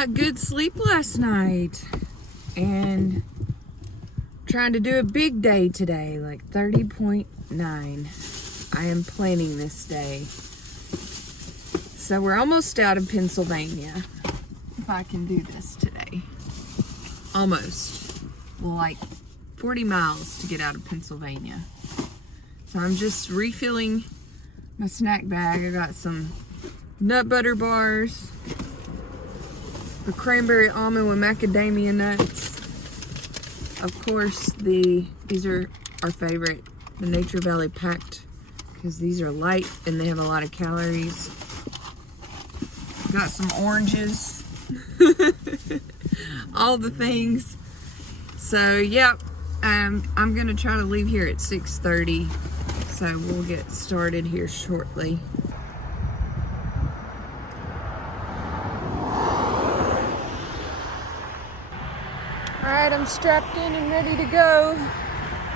got good sleep last night and trying to do a big day today, like 30.9. I am planning this day. So we're almost out of Pennsylvania. If I can do this today. Almost. Like 40 miles to get out of Pennsylvania. So I'm just refilling my snack bag. I got some nut butter bars, the cranberry almond with macadamia nuts. Of course, these are our favorite, the Nature Valley Packed, because these are light and they have a lot of calories. Got some oranges, all the things. So yeah, I'm gonna try to leave here at 6:30. So we'll get started here shortly. All right, I'm strapped in and ready to go.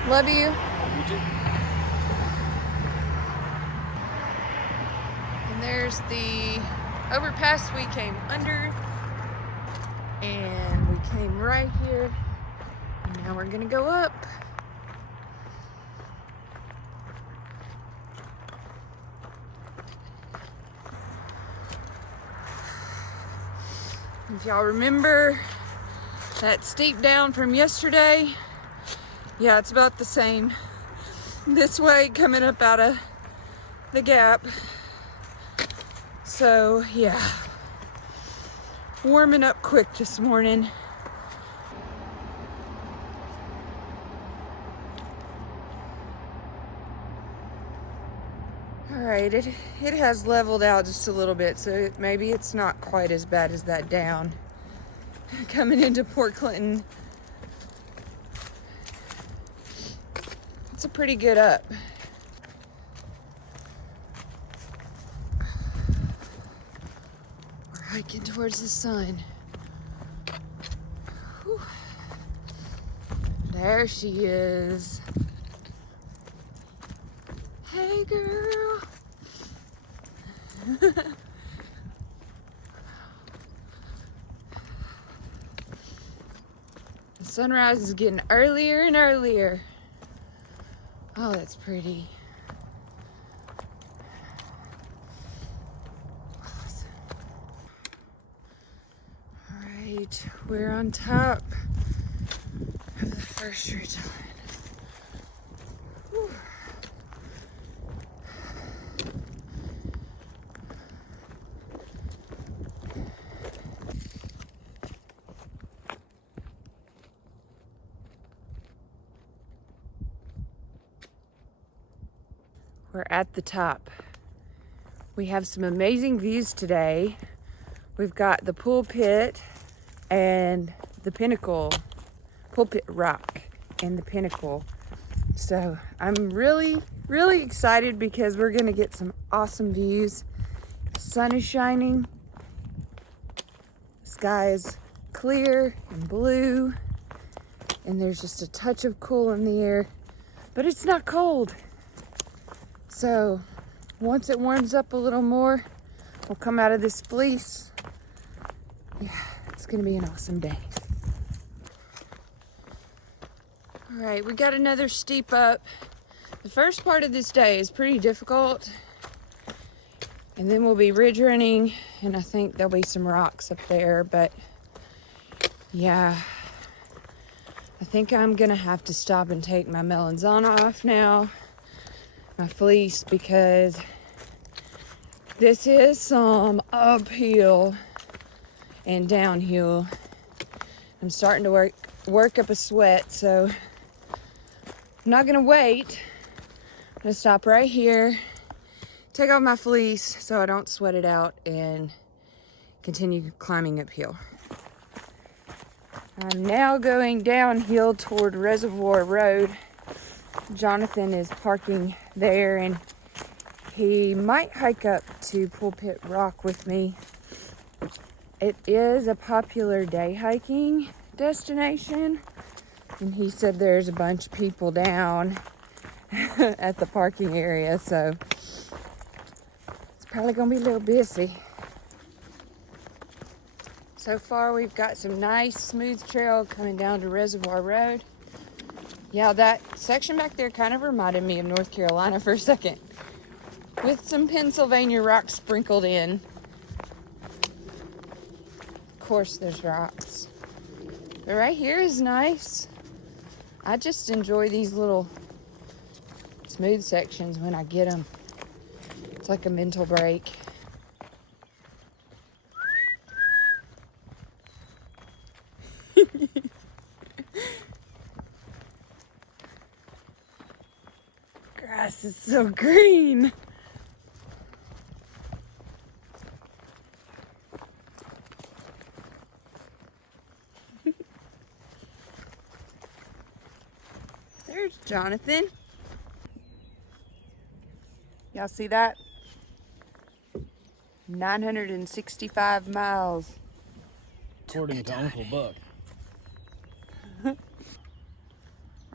Love you. You too. And there's the overpass we came under. And we came right here. And now we're gonna go up. If y'all remember that steep down from yesterday, yeah, it's about the same this way coming up out of the gap. So yeah, warming up quick this morning. All right, it has leveled out just a little bit, so maybe it's not quite as bad as that down. Coming into Port Clinton, it's a pretty good up. We're hiking towards the sun. Whew. There she is. Hey, girl. The sunrise is getting earlier and earlier. Oh, that's pretty. Awesome. All right, we're on top of the first ridge line. Whew. We're at the top. We have some amazing views today. We've got the pulpit and the pinnacle, pulpit rock and the pinnacle. So I'm really excited because we're gonna get some awesome views. The sun is shining. The sky is clear and blue. And there's just a touch of cool in the air, but it's not cold. So once it warms up a little more, we'll come out of this fleece. Yeah, it's gonna be an awesome day. All right, we got another steep up. The first part of this day is pretty difficult. And then we'll be ridge running, and I think there'll be some rocks up there, but yeah. I think I'm gonna have to stop and take my melanzana off now. My fleece, because this is some uphill and downhill. I'm starting to work up a sweat, so I'm not gonna wait. I'm gonna stop right here, take off my fleece so I don't sweat it out, and continue climbing uphill. I'm now going downhill toward Reservoir Road. Jonathan is parking there, and he might hike up to Pulpit Rock with me. It is a popular day hiking destination, and he said there's a bunch of people down at the parking area, so it's probably gonna be a little busy. So far we've got some nice smooth trail coming down to Reservoir Road. Yeah, that section back there kind of reminded me of North Carolina for a second, with some Pennsylvania rocks sprinkled in. Of course there's rocks. But right here is nice. I just enjoy these little smooth sections when I get them. It's like a mental break. Grass is so green. There's Jonathan. Y'all see that? 965 miles. According to Uncle Buck.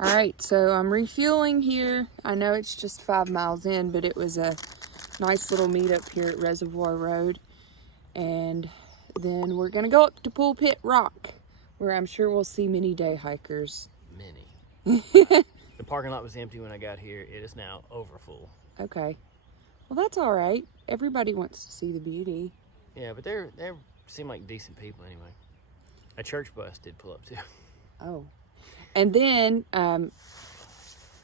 All right, so I'm refueling here. I know it's just 5 miles in, but it was a nice little meetup here at Reservoir Road. And then we're gonna go up to Pulpit Rock, where I'm sure we'll see many day hikers. Many. The parking lot was empty when I got here. It is now over full. Okay. Well, that's all right. Everybody wants to see the beauty. Yeah, but they seem like decent people anyway. A church bus did pull up too. Oh. And then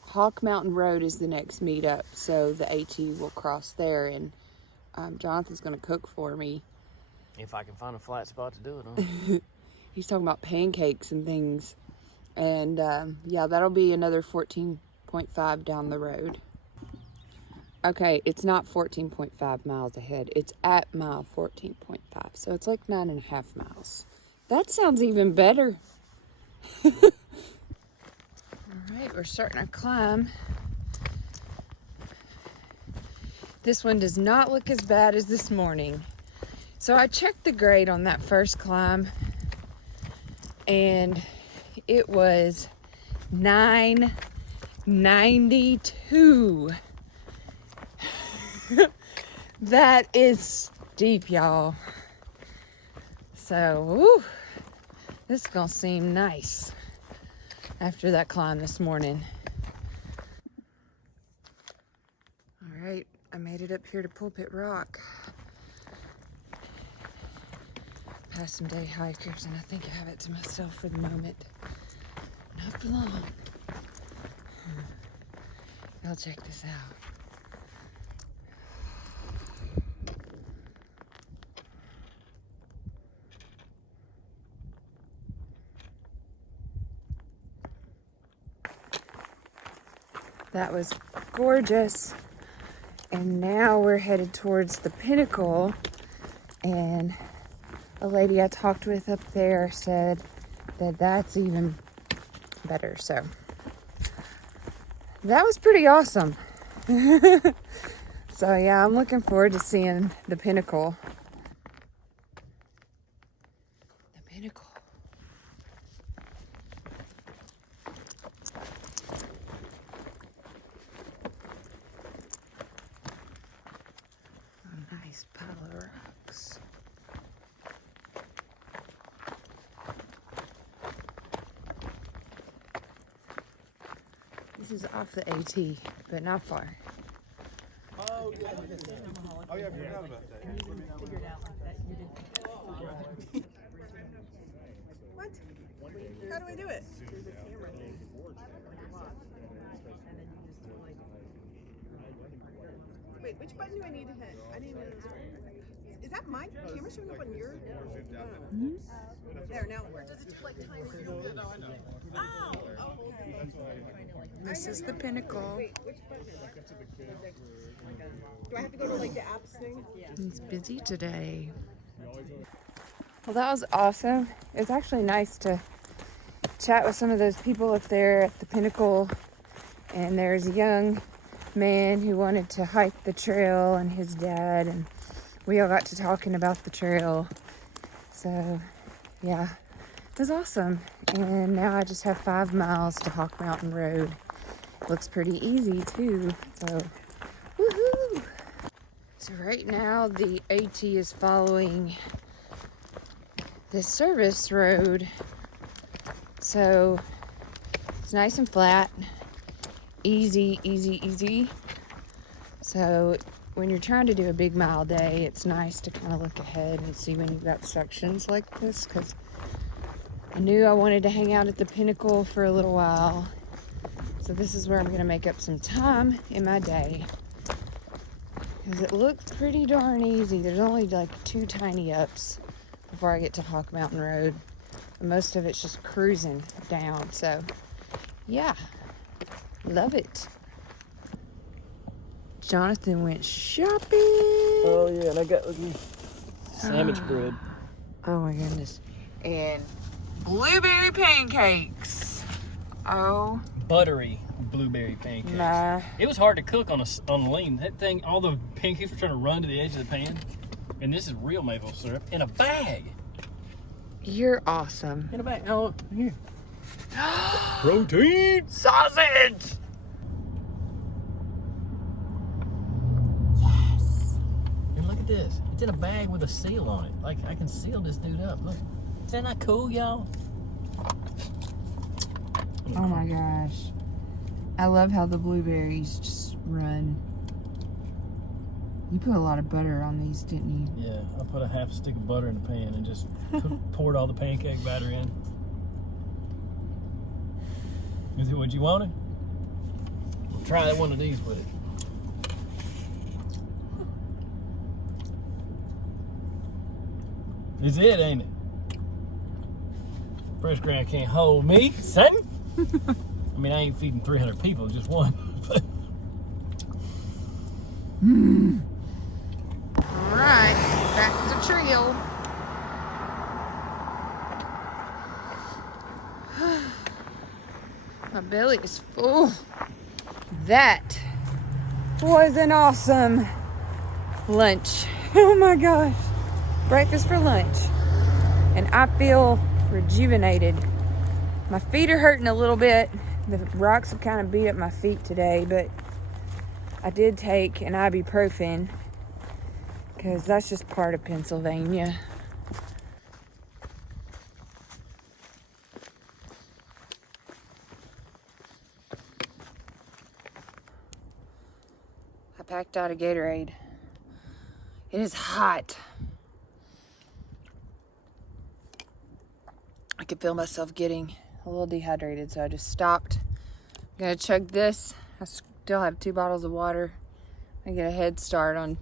Hawk Mountain Road is the next meetup, so the AT will cross there, and Jonathan's going to cook for me. If I can find a flat spot to do it on. He's talking about pancakes and things. And yeah, that'll be another 14.5 down the road. Okay, it's not 14.5 miles ahead. It's at mile 14.5, so it's like 9.5 miles. That sounds even better. All right, we're starting our climb. This one does not look as bad as this morning. So I checked the grade on that first climb, and it was 992. That is steep, y'all. So, whew, this is gonna seem nice after that climb this morning. All right, I made it up here to Pulpit Rock. Past some day hikers, and I think I have it to myself for the moment. Not for long. Y'all check this out. That was gorgeous. And now we're headed towards the pinnacle. And a lady I talked with up there said that that's even better. So that was pretty awesome. So yeah, I'm looking forward to seeing the pinnacle. The pinnacle. Nice pile of rocks. This is off the AT, but not far. Oh, yeah. Oh, yeah, I forgot about that. Figured out like that. You did. What? How do I do it? There's a camera thing. And then you just do like. Wait, which button do I need to hit? I didn't even know. Is that my camera showing up on your? There, now it works. Does it do like time? Oh, okay. This is the pinnacle. Wait, which button is it? Do I have to go to like the apps thing? Yeah. It's busy today. Well, that was awesome. It was actually nice to chat with some of those people up there at the pinnacle. And there's a young man who wanted to hike the trail, and his dad, and we all got to talking about the trail. So yeah, it was awesome. And now I just have 5 miles to Hawk Mountain Road. Looks pretty easy too, so woohoo! So right now the AT is following this service road. So it's nice and flat, easy, easy, easy. So when you're trying to do a big mile day, it's nice to kind of look ahead and see when you've got sections like this, because I knew I wanted to hang out at the Pinnacle for a little while. So this is where I'm going to make up some time in my day, because it looks pretty darn easy. There's only like 2 tiny ups before I get to Hawk Mountain Road. And most of it's just cruising down. So yeah, love it. Jonathan went shopping. Oh yeah, and I got sandwich bread. Oh my goodness. And blueberry pancakes. Oh Buttery blueberry pancakes. my. It was hard to cook on the lean. That thing, all the pancakes were trying to run to the edge of the pan. And this is real maple syrup in a bag. You're awesome. In a bag. Oh, here. Protein. Sausage! And look at this. It's in a bag with a seal on it. Like, I can seal this dude up. Look. Is that not cool, y'all? Oh my gosh. I love how the blueberries just run. You put a lot of butter on these, didn't you? Yeah, I put a half stick of butter in the pan and just poured all the pancake batter in. Is it what you wanted? We'll try one of these with it. It's it, ain't it? Fresh ground can't hold me, son. I mean, I ain't feeding 300 people, just one. All right, back to the trail. My belly is full. That was an awesome lunch. Oh my gosh. Breakfast for lunch. And I feel rejuvenated. My feet are hurting a little bit. The rocks have kind of beat up my feet today, but I did take an ibuprofen because that's just part of Pennsylvania. I packed out a Gatorade. It is hot. I could feel myself getting a little dehydrated, so I just stopped. I'm gonna chug this. I still have 2 bottles of water. I get a head start on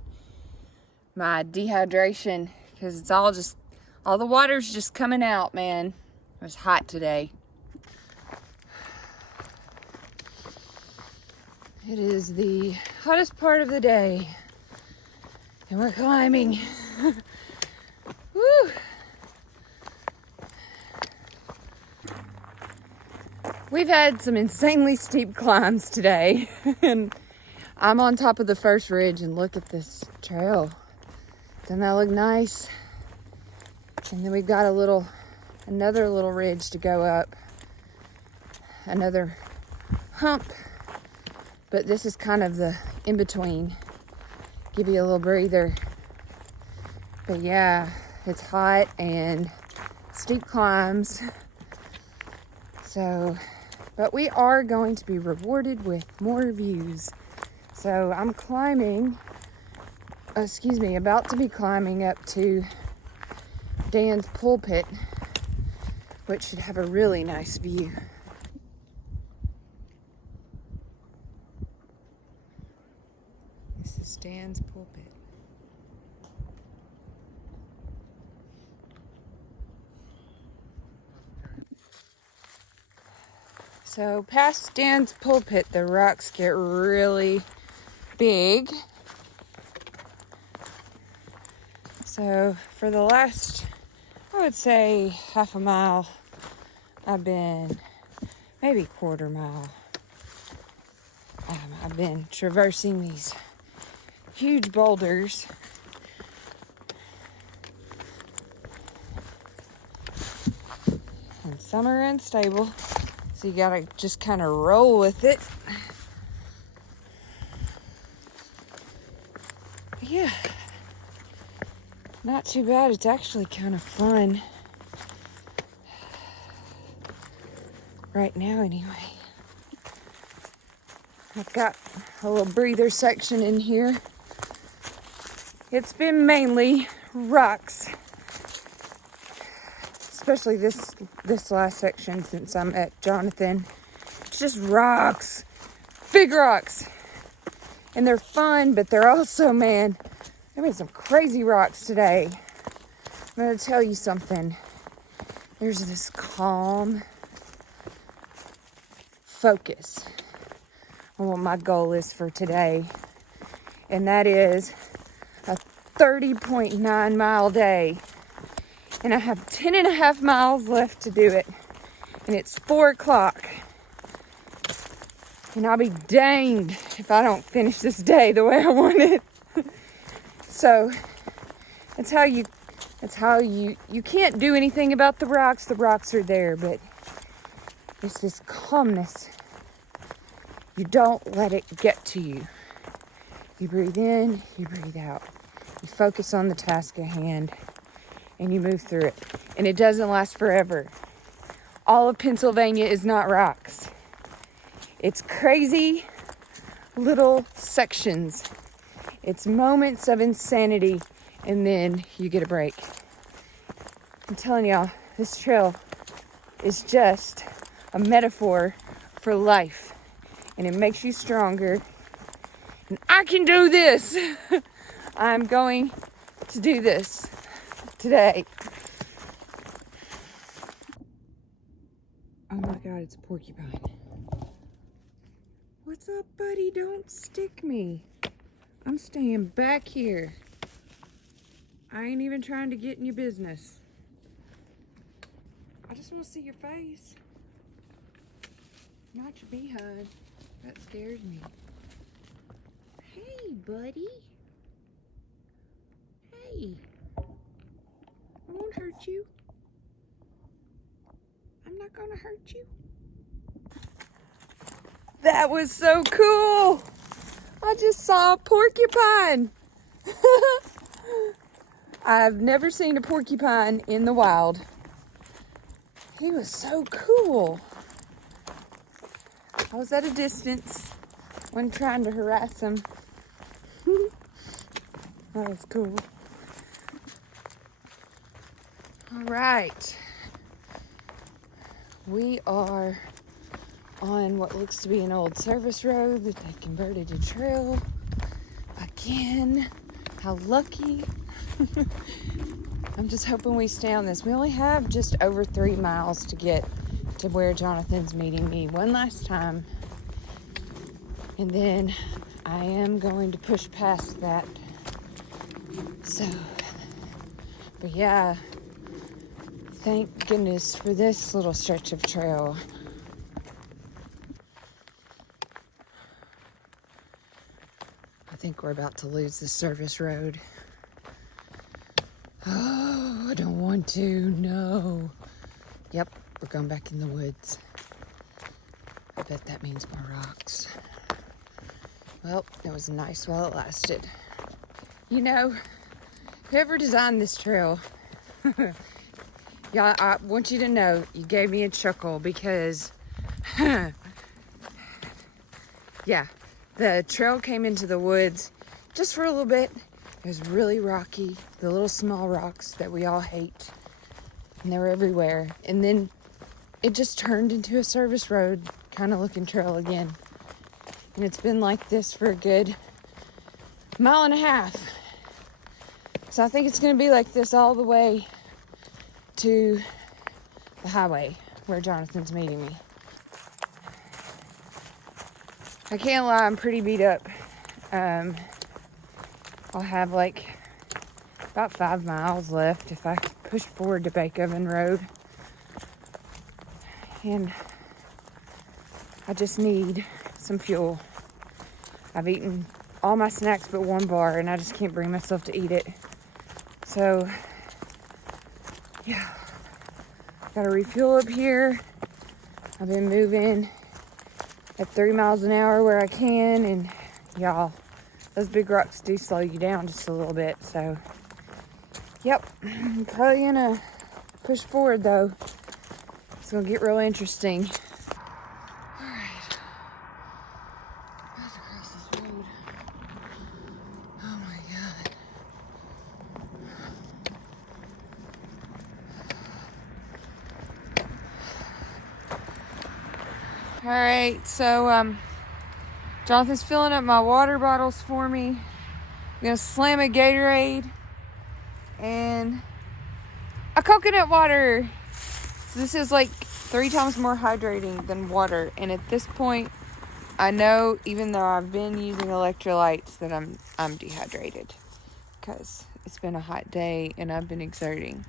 my dehydration because it's all the water's just coming out, man. It was hot today. It is the hottest part of the day, and we're climbing. Woo! We've had some insanely steep climbs today, and I'm on top of the first ridge, and look at this trail. Doesn't that look nice? And then we've got another little ridge to go up, another hump, but this is kind of the in-between. Give you a little breather. But yeah, it's hot and steep climbs. So, but we are going to be rewarded with more views. So I'm about to be climbing up to Dan's pulpit, which should have a really nice view. This is Dan's pulpit. So past Dan's pulpit, the rocks get really big. So for the last, I would say half a mile, I've been, maybe quarter mile. I've been traversing these huge boulders. And some are unstable, so you gotta just kind of roll with it. But yeah, not too bad. It's actually kind of fun. right now anyway. I've got a little breather section in here. It's been mainly rocks, especially this last section since I'm at Jonathan. It's just rocks, big rocks, and they're fun, but they're also, man, there been some crazy rocks today. I'm gonna tell you something. There's this calm focus on what my goal is for today, and that is a 30.9 mile day, and I have 10 and a half miles left to do it, and it's 4 o'clock, and I'll be danged if I don't finish this day the way I want it. So that's how you can't do anything about the rocks are there, but it's this calmness. You don't let it get to you. You breathe in, you breathe out. You focus on the task at hand, and you move through it. And it doesn't last forever. All of Pennsylvania is not rocks. It's crazy little sections. It's moments of insanity, and then you get a break. I'm telling y'all, this trail is just a metaphor for life. And it makes you stronger. And I can do this. I'm going to do this today. Oh my God, it's a porcupine. What's up, buddy? Don't stick me. I'm staying back here. I ain't even trying to get in your business. I just want to see your face. Not your behind. That scares me. Hey, buddy. Hey. I won't hurt you. I'm not gonna hurt you. That was so cool. I just saw a porcupine. I've never seen a porcupine in the wild. He was so cool. I was at a distance, wasn't trying to harass him. That was cool. All right. We are on what looks to be an old service road that they converted to trail. Again, how lucky. I'm just hoping we stay on this. We only have just over 3 miles to get to where Jonathan's meeting me one last time, and then I am going to push past that. So, but yeah, thank goodness for this little stretch of trail. I think we're about to lose the service road. Oh, I don't want to, no. Yep. We're going back in the woods. I bet that means more rocks. Well, it was nice while it lasted. You know, whoever designed this trail, y'all, I want you to know, you gave me a chuckle because, yeah, the trail came into the woods just for a little bit. It was really rocky, the little small rocks that we all hate, and they were everywhere. And then it just turned into a service road kind of looking trail again. And it's been like this for a good 1.5 miles. So I think it's going to be like this all the way to the highway where Jonathan's meeting me. I can't lie, I'm pretty beat up. I'll have like about 5 miles left if I push forward to Bake Oven Road. And I just need some fuel. I've eaten all my snacks but 1 bar, and I just can't bring myself to eat it. So, yeah, gotta refuel up here. I've been moving at 3 miles an hour where I can, and y'all, those big rocks do slow you down just a little bit. So, yep, I'm probably gonna push forward though. It's gonna get real interesting. All right, so Jonathan's filling up my water bottles for me. I'm gonna slam a Gatorade and a coconut water. So this is like 3 times more hydrating than water. And at this point, I know, even though I've been using electrolytes, that I'm dehydrated because it's been a hot day and I've been exerting.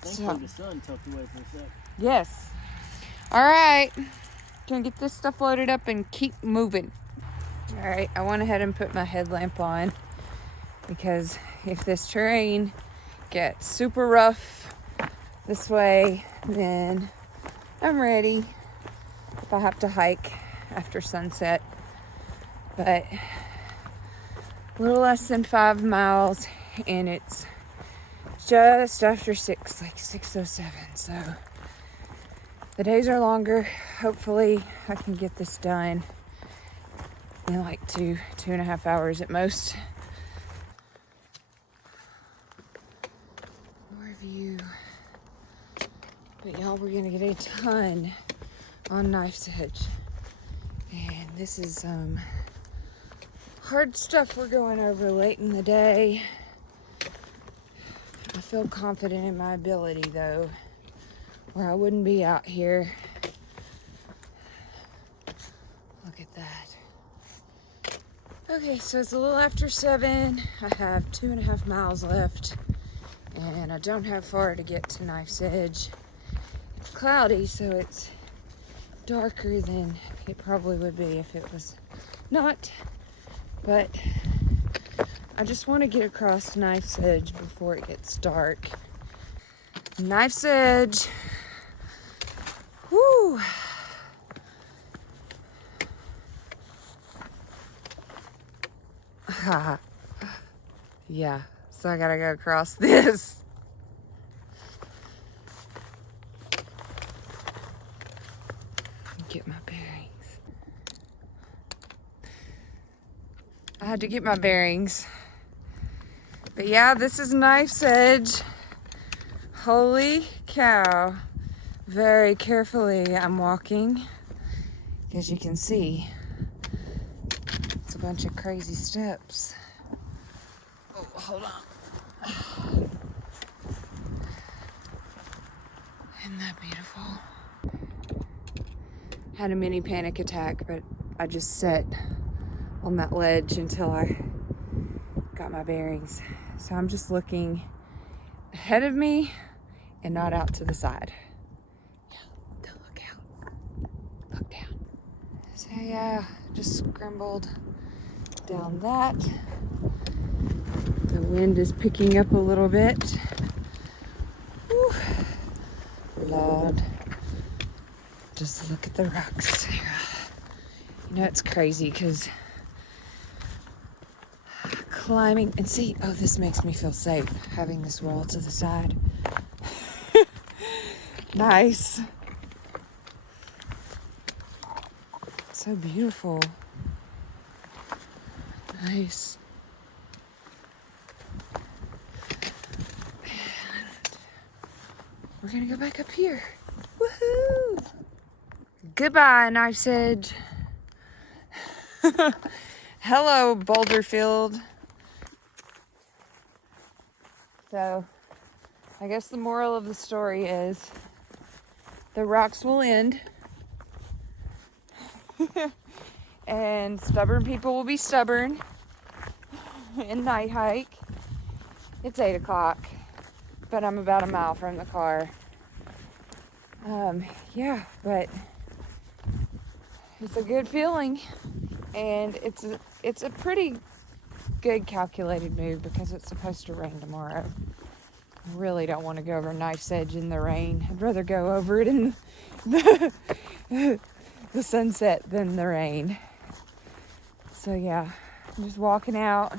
Thankfully, the sun tucked away for a sec. Yes. All right. Gonna get this stuff loaded up and keep moving. All right. I went ahead and put my headlamp on because if this terrain gets super rough this way, then I'm ready if I have to hike after sunset. But a little less than 5 miles, and it's just after 6, like 6:07. So the days are longer. Hopefully I can get this done in like 2.5 hours at most. More view. But y'all, we're gonna get a ton on Knife's Edge. And this is hard stuff we're going over late in the day. I feel confident in my ability though, or I wouldn't be out here. Look at that. Okay, so it's a little after 7. I have 2.5 miles left, and I don't have far to get to Knife's Edge. It's cloudy, so it's darker than it probably would be if it was not, but I just want to get across Knife's Edge before it gets dark. Knife's Edge. Woo! Yeah, so I gotta go across this. Get my bearings. I had to get my bearings. But yeah, this is Knife's Edge. Holy cow. Very carefully I'm walking. As you can see, it's a bunch of crazy steps. Oh, hold on. Isn't that beautiful? Had a mini panic attack, but I just sat on that ledge until I got my bearings. So I'm just looking ahead of me and not out to the side. Yeah, don't look out. Look down. So yeah, just scrambled down that. The wind is picking up a little bit. Whew. Lord. Just look at the rocks. You know, it's crazy because climbing and see, oh, this makes me feel safe having this wall to the side. Nice. So beautiful. Nice. And we're gonna go back up here. Woohoo! Goodbye, Knife's Edge. Hello, Boulderfield. So, I guess the moral of the story is the rocks will end. And stubborn people will be stubborn and night hike. It's 8 o'clock, but I'm about a mile from the car. Yeah, but it's a good feeling, and it's a pretty good calculated move because it's supposed to rain tomorrow. I really don't want to go over Knife's Edge in the rain. I'd rather go over it in the sunset than the rain. So yeah, I'm just walking out.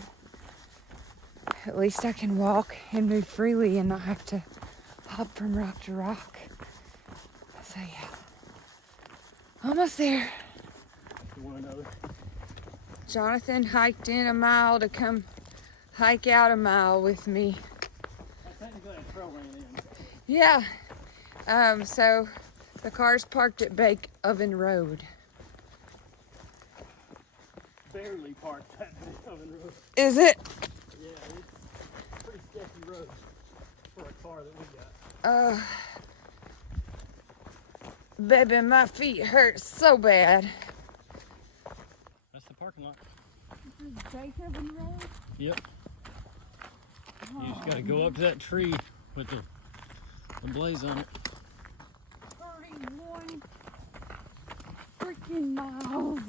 At least I can walk and move freely and not have to hop from rock to rock. So yeah, almost there. Jonathan hiked in a mile to come hike out a mile with me. Technically, a trail ran in. Yeah. So the car's parked at Bake Oven Road, barely parked that Beethoven road. Is it? Yeah, it's pretty sketchy road for a car that we got. Baby, my feet hurt so bad. That's the parking lot. This is Beethoven Road. Yep. You just gotta go up to that tree with the blaze on it. 31 freaking miles.